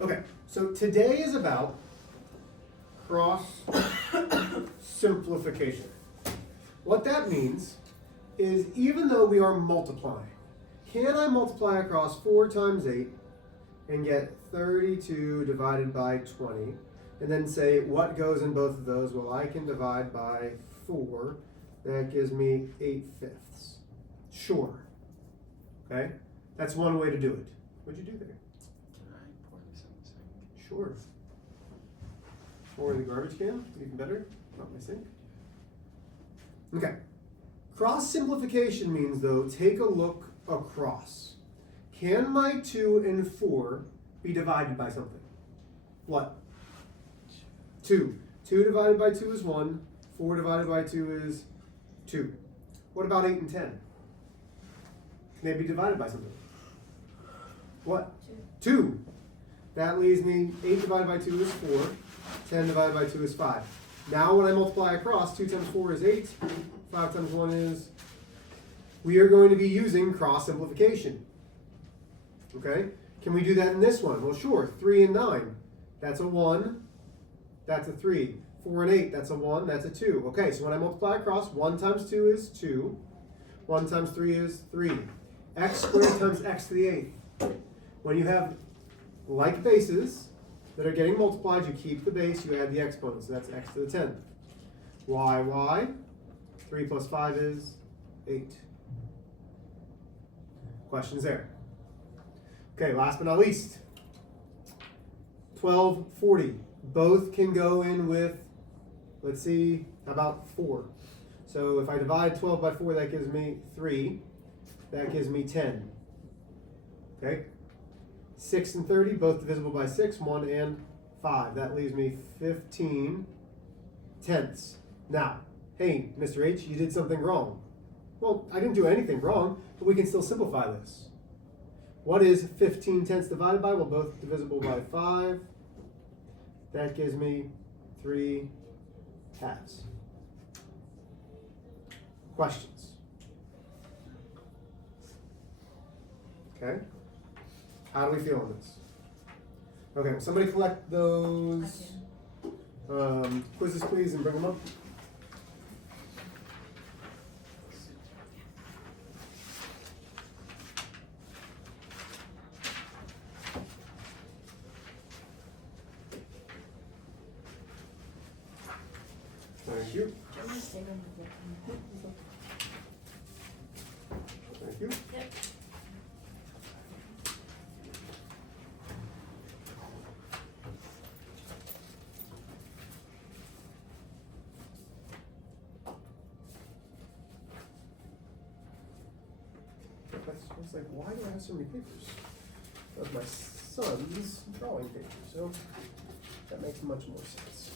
Okay, so today is about cross simplification. What that means is even though we are multiplying, can I multiply across 4 times 8 and get 32 divided by 20? And then say what goes in both of those? Well, I can divide by 4. That gives me 8/5. Sure. Okay? That's one way to do it. What'd you do there? Can I pour this in the sink? Sure. Or in the garbage can, even better. Not my sink. Okay. Cross simplification means, though, take a look across. Can my 2 and 4 be divided by something? What? 2. 2 divided by 2 is 1. 4 divided by 2 is 2. What about 8 and 10? Can they be divided by something? What? 2. That leaves me 8 divided by 2 is 4. 10 divided by 2 is 5. Now when I multiply across, 2 times 4 is 8. 5 times 1 is... We are going to be using cross simplification. Okay? Can we do that in this one? Well, sure. 3 and 9. That's a 1. That's a 3. 4 and 8. That's a 1. That's a 2. Okay, so when I multiply across, 1 times 2 is 2. 1 times 3 is 3. X squared times x to the 8th. When you have like bases that are getting multiplied, you keep the base, you add the exponent. So that's x to the 10th. Y. 3 plus 5 is 8. Questions there? Okay, last but not least. 12, 40. Both can go in with, let's see, how about 4? So if I divide 12 by 4, that gives me 3. That gives me 10. Okay? 6 and 30, both divisible by 6, 1 and 5. That leaves me 15 tenths. Now, hey, Mr. H, you did something wrong. Well, I didn't do anything wrong, but we can still simplify this. What is 15 tenths divided by? Well, both divisible by 5. That gives me 3 halves. Questions? Okay. How do we feel on this? Okay, will somebody collect those quizzes, please, and bring them up? Thank you. Thank you. Yep. I was like, why do I have so many papers? That was my son's drawing paper, so that makes much more sense.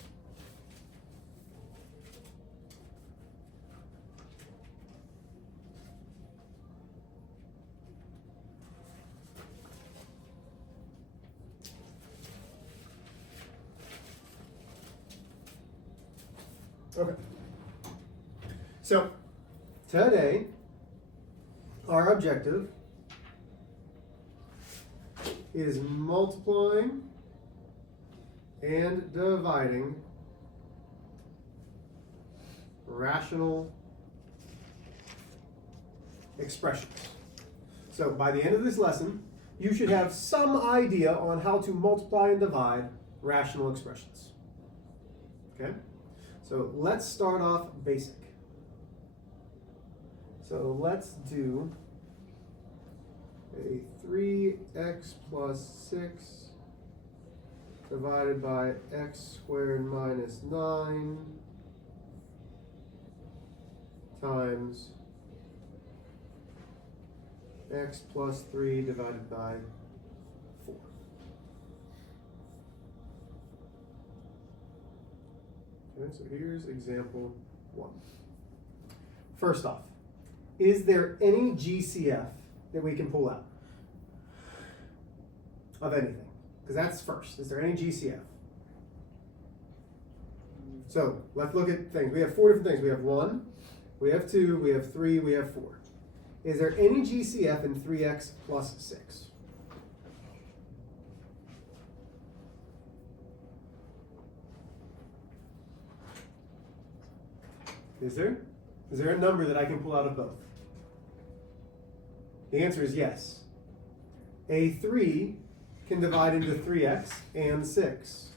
Okay. So, today, our objective is multiplying and dividing rational expressions. So by the end of this lesson, you should have some idea on how to multiply and divide rational expressions. Okay? So let's start off basic. So let's do a 3x plus 6 divided by x squared minus 9 times x plus 3 divided by 4. Okay, so here's example 1. First off, is there any GCF that we can pull out of anything? Because that's first. Is there any GCF? So let's look at things. We have 4 different things. We have 1, we have 2, we have 3, we have 4. Is there any GCF in 3x plus 6? Is there? Is there a number that I can pull out of both? The answer is yes. A 3 can divide into 3x and 6.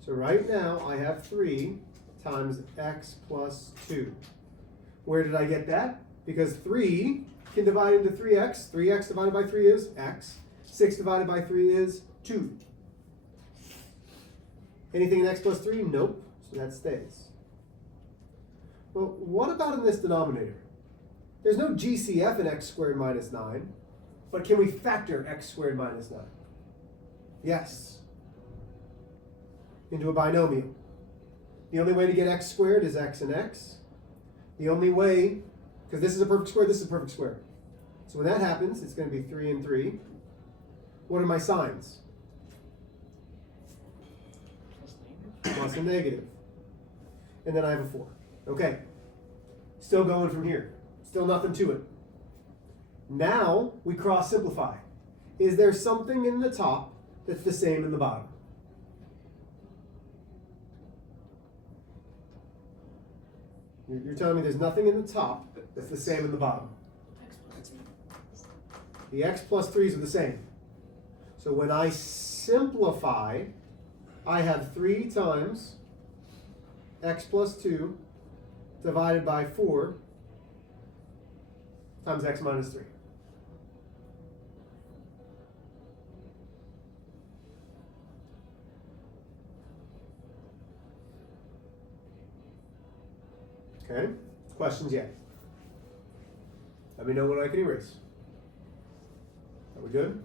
So right now I have 3 times x plus 2. Where did I get that? Because 3 can divide into 3x. 3x divided by 3 is x. 6 divided by 3 is 2. Anything in x plus 3? Nope. So that stays. Well, what about in this denominator? There's no GCF in x squared minus 9, but can we factor x squared minus 9? Yes. Into a binomial. The only way to get x squared is x and x. The only way, because this is a perfect square, this is a perfect square. So when that happens, it's going to be 3 and 3. What are my signs? Plus and negative. And then I have a 4. Okay. Still going from here. Still nothing to it. Now we cross simplify. Is there something in the top that's the same in the bottom? You're telling me there's nothing in the top that's the same in the bottom. The x plus 3's are the same. So when I simplify, I have 3 times x plus 2 divided by 4 times x minus 3. Okay, questions yet? Let me know when I can erase. Are we good?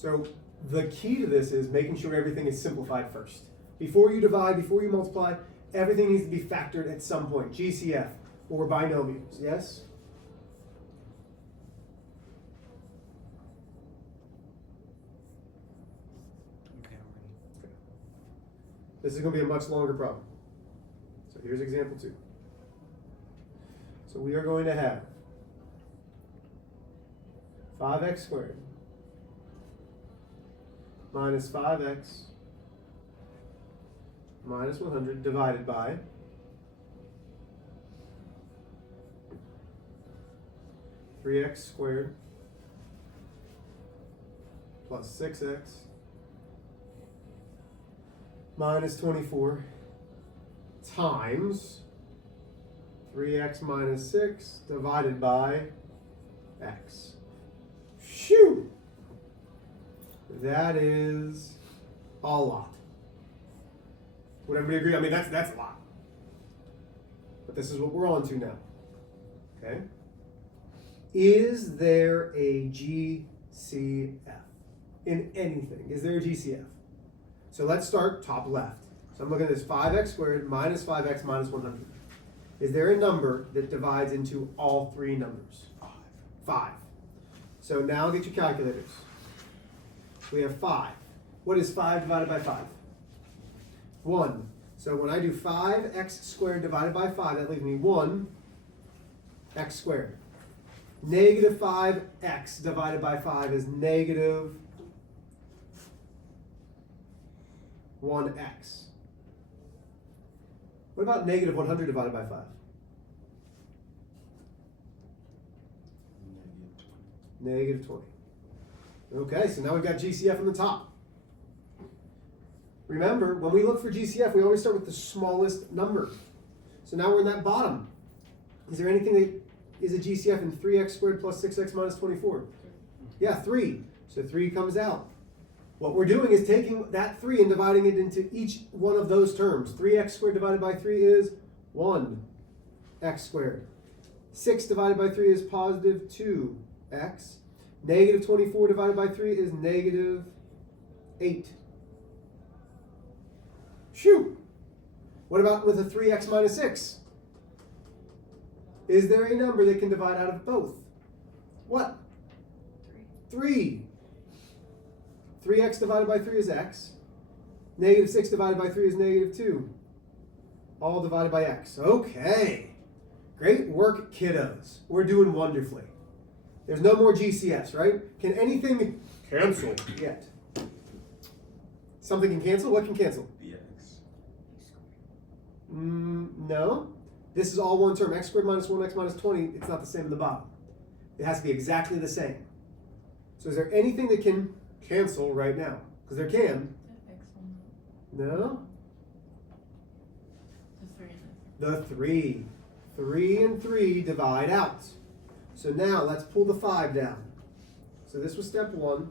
So the key to this is making sure everything is simplified first. Before you divide, before you multiply, everything needs to be factored at some point. GCF or binomials, yes? Okay, I'm ready. This is going to be a much longer problem. So here's example 2. So we are going to have 5x squared minus 5x minus 100 divided by 3x squared plus 6x minus 24 times 3x minus 6 divided by x. Phew! That is a lot. Would everybody agree? I mean, that's a lot. But this is what we're on to now. Okay? Is there a GCF in anything? Is there a GCF? So let's start top left. So I'm looking at this 5x squared minus 5x minus 100. Is there a number that divides into all 3 numbers? 5. So now get your calculators. We have 5. What is 5 divided by 5? 1. So when I do 5x squared divided by 5, that leaves me 1 x squared. Negative 5x divided by 5 is negative 1x. What about negative 100 divided by 5? Negative 20. Okay, so now we've got GCF in the top. Remember, when we look for GCF, we always start with the smallest number. So now we're in that bottom. Is there anything that is a GCF in 3x squared plus 6x minus 24? Yeah, 3. So 3 comes out. What we're doing is taking that 3 and dividing it into each one of those terms. 3x squared divided by 3 is 1x squared. 6 divided by 3 is positive 2x. Negative 24 divided by 3 is negative 8. Phew! What about with a 3x minus 6? Is there a number that can divide out of both? What? 3. 3x divided by 3 is x. Negative 6 divided by 3 is negative 2. All divided by x. Okay. Great work, kiddos. We're doing wonderfully. There's no more GCS, right? Can anything cancel yet? Something can cancel? What can cancel? The x. No. This is all one term. X squared minus 1x minus 20. It's not the same in the bottom. It has to be exactly the same. So is there anything that can cancel right now? Because there can. No. The 3. 3 and 3 divide out. So now let's pull the 5 down. So this was step 1.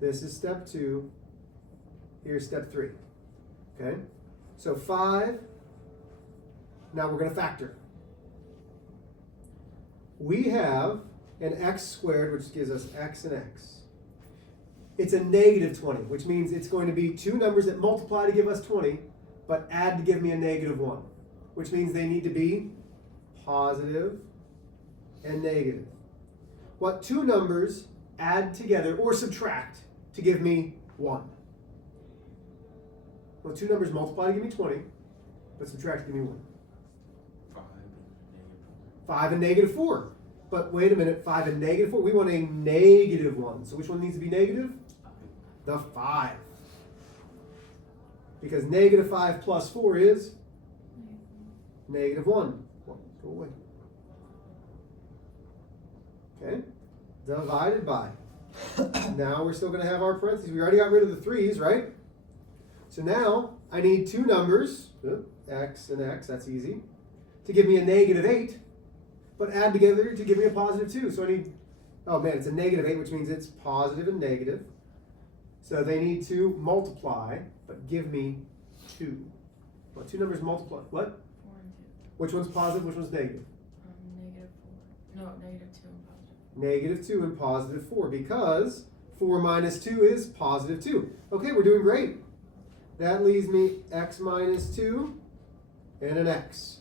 This is step 2. Here's step 3. Okay? So 5. Now we're going to factor. We have an x squared, which gives us x and x. It's a negative 20, which means it's going to be two numbers that multiply to give us 20, but add to give me a negative 1, which means they need to be positive and negative. What two numbers add together or subtract to give me 1? Well, two numbers multiply to give me 20, but subtract to give me 1. 5 and negative 4. But wait a minute, 5 and negative 4, we want a negative 1. So which one needs to be negative? The 5. Because negative 5 plus 4 is negative 1. Go away. Okay? Divided by. Now we're still going to have our parentheses. We already got rid of the 3's, right? So now I need two numbers, x and x, that's easy, to give me a negative 8, but add together to give me a positive 2. So I need, oh man, it's a negative 8, which means it's positive and negative. So they need to multiply, but give me 2. Well, two numbers multiply. What? 4 and 2. Which one's positive, which one's negative? Negative 4. No, negative 2 and positive. Negative 2 and positive 4, because 4 minus 2 is positive 2. Okay, we're doing great. That leaves me x minus 2 and an x.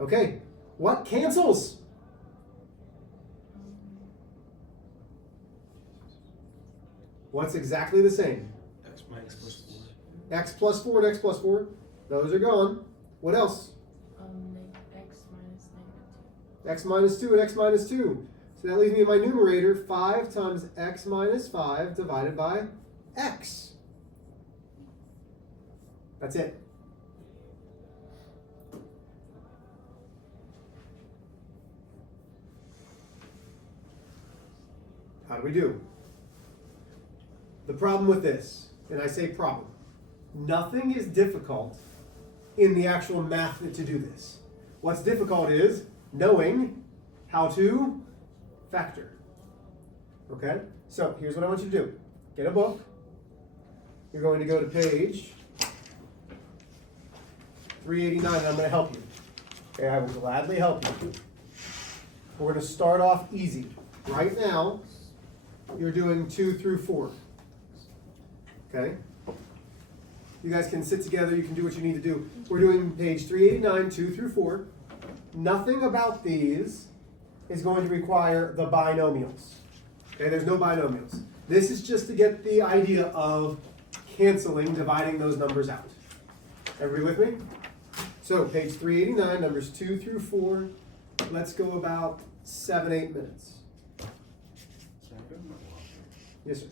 Okay, what cancels? What's exactly the same? X minus plus 4. X plus 4 and x plus 4. Those are gone. What else? X minus negative 2. X minus 2 and x minus 2. So that leaves me in my numerator 5 times x minus 5 divided by x. That's it. How do we do? The problem with this, and I say problem, nothing is difficult in the actual math to do this. What's difficult is knowing how to factor. Okay? So here's what I want you to do. Get a book. You're going to go to page 389, and I'm going to help you. Okay, I will gladly help you. We're going to start off easy. Right now, you're doing 2 through 4. Okay? You guys can sit together, you can do what you need to do. We're doing page 389, 2 through 4. Nothing about these is going to require the binomials. Okay, there's no binomials. This is just to get the idea of canceling, dividing those numbers out. Everybody with me? So, page 389, numbers 2 through 4. Let's go about 7-8 minutes. Yes, sir.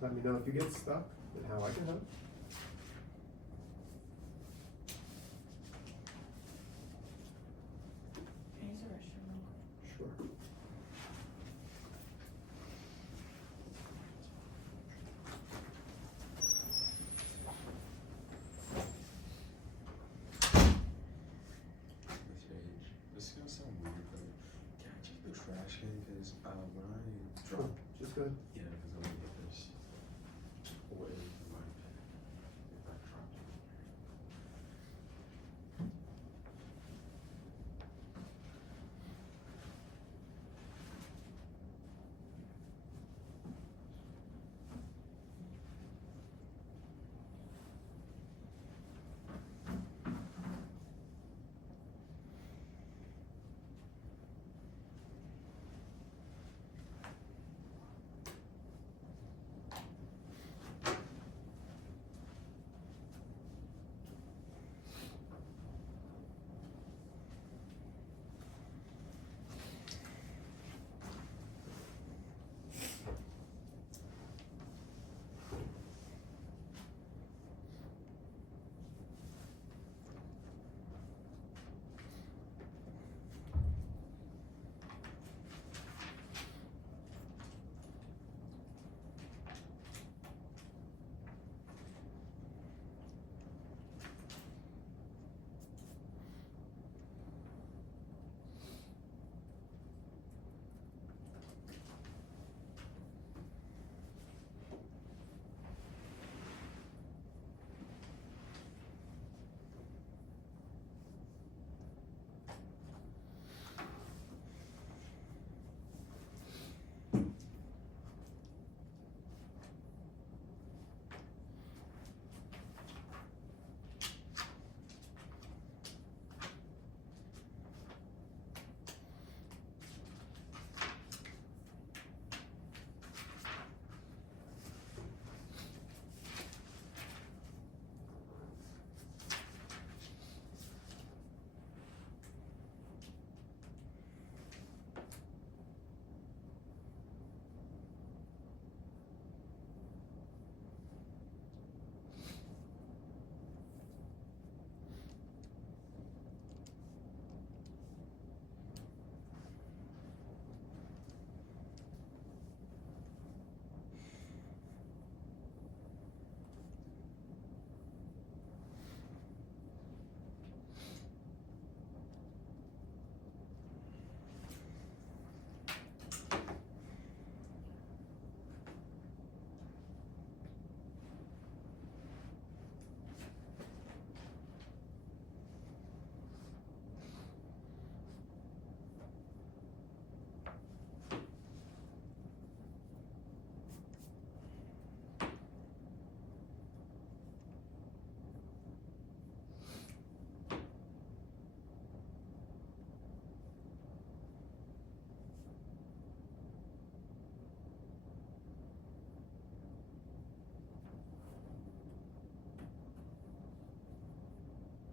Let me know if you get stuck and how I can help. Can I use the restroom real quick? Sure. This is gonna sound weird, but can I check the trash can? Because when I Sure. drop, Just go ahead. yeah, because I'm gonna get this away from my pen if I drop it.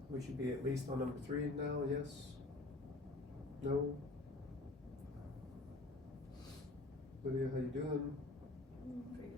We should be at least on number 3 now, yes? No? Lydia, how you doing? Pretty good.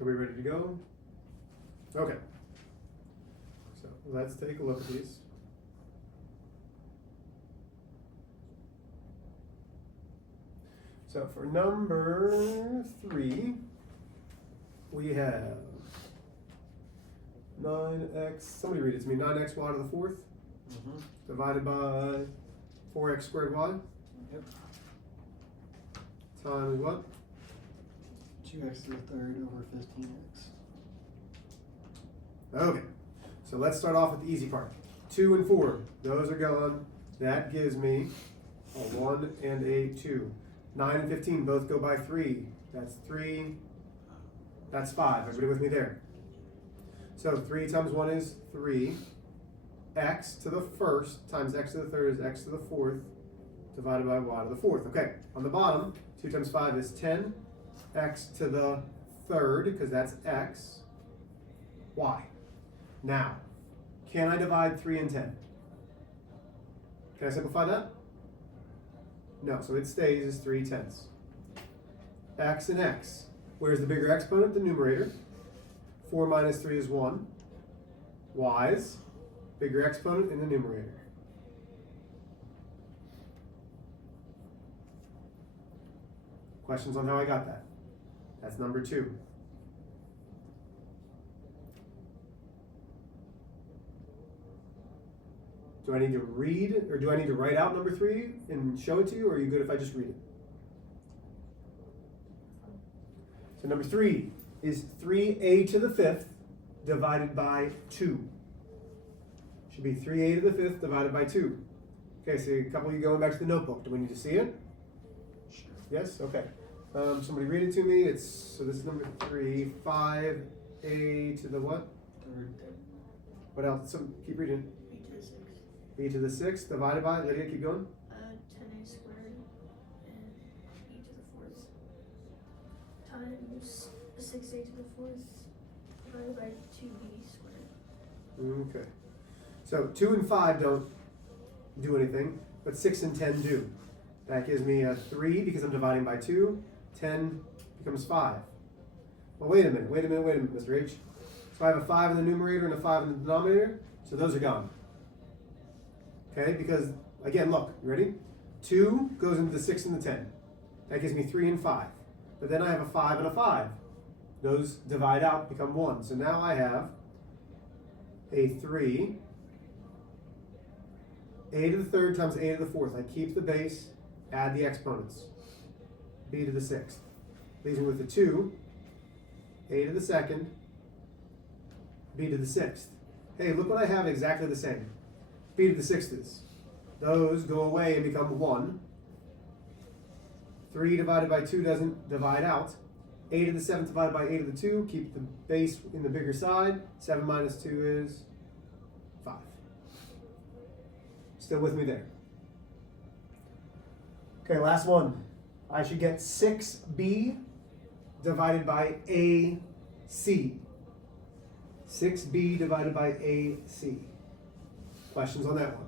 Are we ready to go? Okay. So let's take a look at these. So for number 3, we have 9x, somebody read it to me, 9x y to the 4th Mm-hmm. divided by 4x squared y Yep. times what? 2x to the third over 15x. Okay, so let's start off with the easy part. 2 and 4, those are gone. That gives me a 1 and a 2. 9 and 15 both go by 3. That's 3. That's 5. Everybody with me there? So 3 times 1 is 3. X to the first times x to the third is x to the 4th divided by y to the 4th. Okay, on the bottom, 2 times 5 is 10. X to the third, because that's x. Y. Now, can I divide 3 and 10? Can I simplify that? No, so it stays as 3/10. X and x. Where's the bigger exponent? The numerator. 4 minus 3 is 1. Y's bigger exponent in the numerator. Questions on how I got that? That's number 2. Do I need to read, or do I need to write out number 3 and show it to you, or are you good if I just read it? So number 3 is 3a to the 5th divided by 2. Should be 3a to the 5th divided by 2. Okay, so a couple of you going back to the notebook. Do we need to see it? Sure. Yes? Okay. Somebody read it to me. So this is number 3, 5a to the what? Third. What else? Keep reading. B to the 6th. B to the 6th divided by, Lydia, keep going. 10a squared and b to the 4th times 6a to the 4th divided by 2b squared. Okay. So 2 and 5 don't do anything, but 6 and 10 do. That gives me a 3 because I'm dividing by 2. 10 becomes 5. Well, wait a minute, Mr. H. So I have a 5 in the numerator and a 5 in the denominator, so those are gone. Okay, because, again, look, you ready? 2 goes into the 6 and the 10. That gives me 3 and 5. But then I have a 5 and a 5. Those divide out, become 1. So now I have a 3, a to the third times a to the 4th. I keep the base, add the exponents. B to the 6th. Leaves me with the 2, a to the 2nd, b to the 6th. Hey, look what I have exactly the same. B to the 6th is. Those go away and become 1. 3 divided by 2 doesn't divide out. A to the 7th divided by a to the 2. Keep the base in the bigger side. 7 minus 2 is 5. Still with me there? Okay, last one. I should get 6b divided by AC. 6b divided by AC. Questions on that one?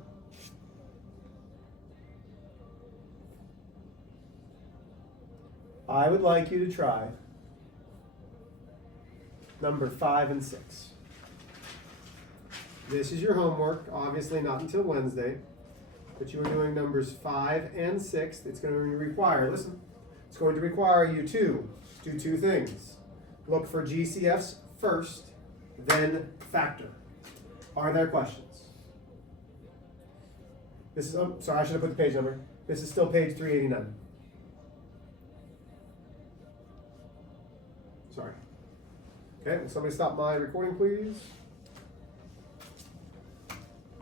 I would like you to try number 5 and 6. This is your homework, obviously not until Wednesday, but you are doing numbers 5 and 6. It's going to require, listen, it's going to require you to do 2 things. Look for GCFs first, then factor. Are there questions? This is, sorry, I should have put the page number. This is still page 389. Sorry. Okay, will somebody stop my recording, please?